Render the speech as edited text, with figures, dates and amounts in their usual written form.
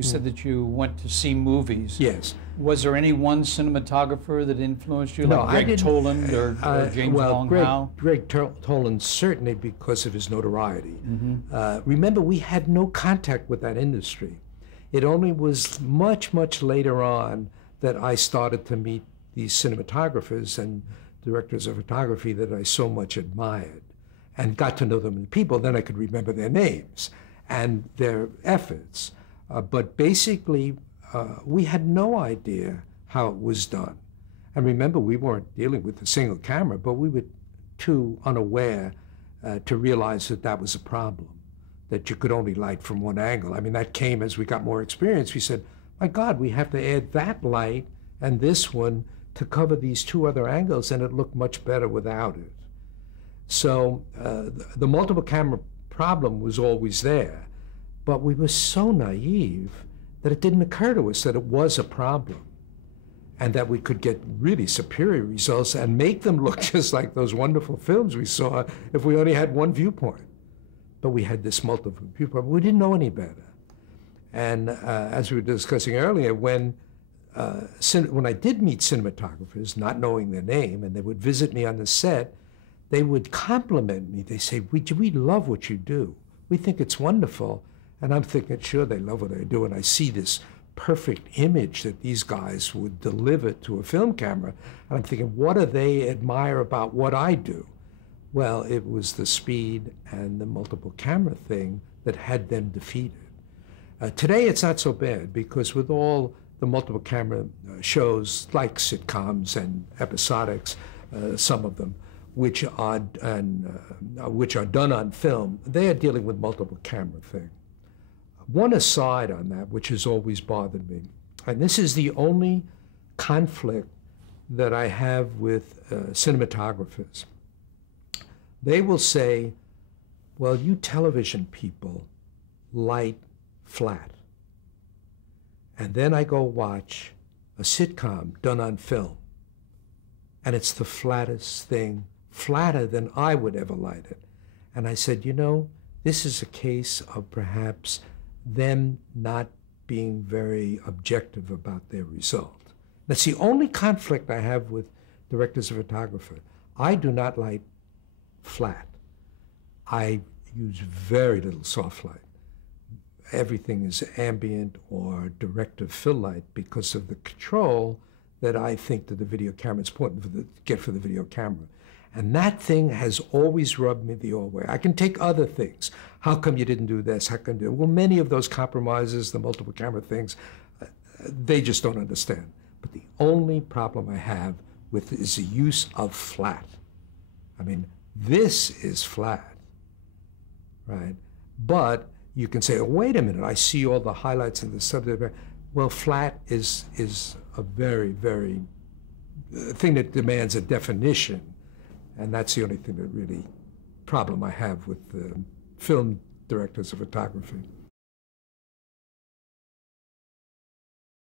You said that you went to see movies. Yes. Was there any one cinematographer that influenced you, No, like Greg Toland or James Wong Howe? Greg Toland, certainly because of his notoriety. Remember, we had no contact with that industry. It only was much, much later on that I started to meet these cinematographers and directors of photography that I so much admired and got to know them as people. Then I could remember their names and their efforts. But basically, we had no idea how it was done. And remember, we weren't dealing with a single camera, but we were too unaware to realize that that was a problem, that you could only light from one angle. I mean, that came as we got more experience. We said, my God, we have to add that light and this one to cover these two other angles, and it looked much better without it. So the multiple camera problem was always there, but we were so naive that it didn't occur to us that it was a problem and that we could get really superior results and make them look just like those wonderful films we saw if we only had one viewpoint. But we had this multiple viewpoint. We didn't know any better. And as we were discussing earlier, when I did meet cinematographers, not knowing their name, and they would visit me on the set, they would compliment me. They say, we love what you do. We think it's wonderful. And I'm thinking, sure, they love what they do. And I see this perfect image that these guys would deliver to a film camera. And I'm thinking, what do they admire about what I do? Well, it was the speed and the multiple camera thing that had them defeated. Today, it's not so bad, because with all the multiple camera shows, like sitcoms and episodics, some of them, which are done on film, they are dealing with multiple camera thing. One aside on that, which has always bothered me, and this is the only conflict that I have with cinematographers. They will say, well, you television people light flat. And then I go watch a sitcom done on film, and it's the flattest thing, flatter than I would ever light it. And I said, you know, this is a case of perhaps them not being very objective about their result. That's the only conflict I have with directors of photography. I do not light flat. I use very little soft light. Everything is ambient or directive fill light because of the control that I think that the video camera is important to get for the video camera. And that thing has always rubbed me the old way. I can take other things. How come you didn't do this? How come you do? Well, many of those compromises, the multiple camera things, they just don't understand. But the only problem I have with is the use of flat. I mean, this is flat, right? But you can say, oh, wait a minute, I see all the highlights in the subject. Well, flat is a very, very thing that demands a definition. And that's the only thing that really problem I have with film directors of photography.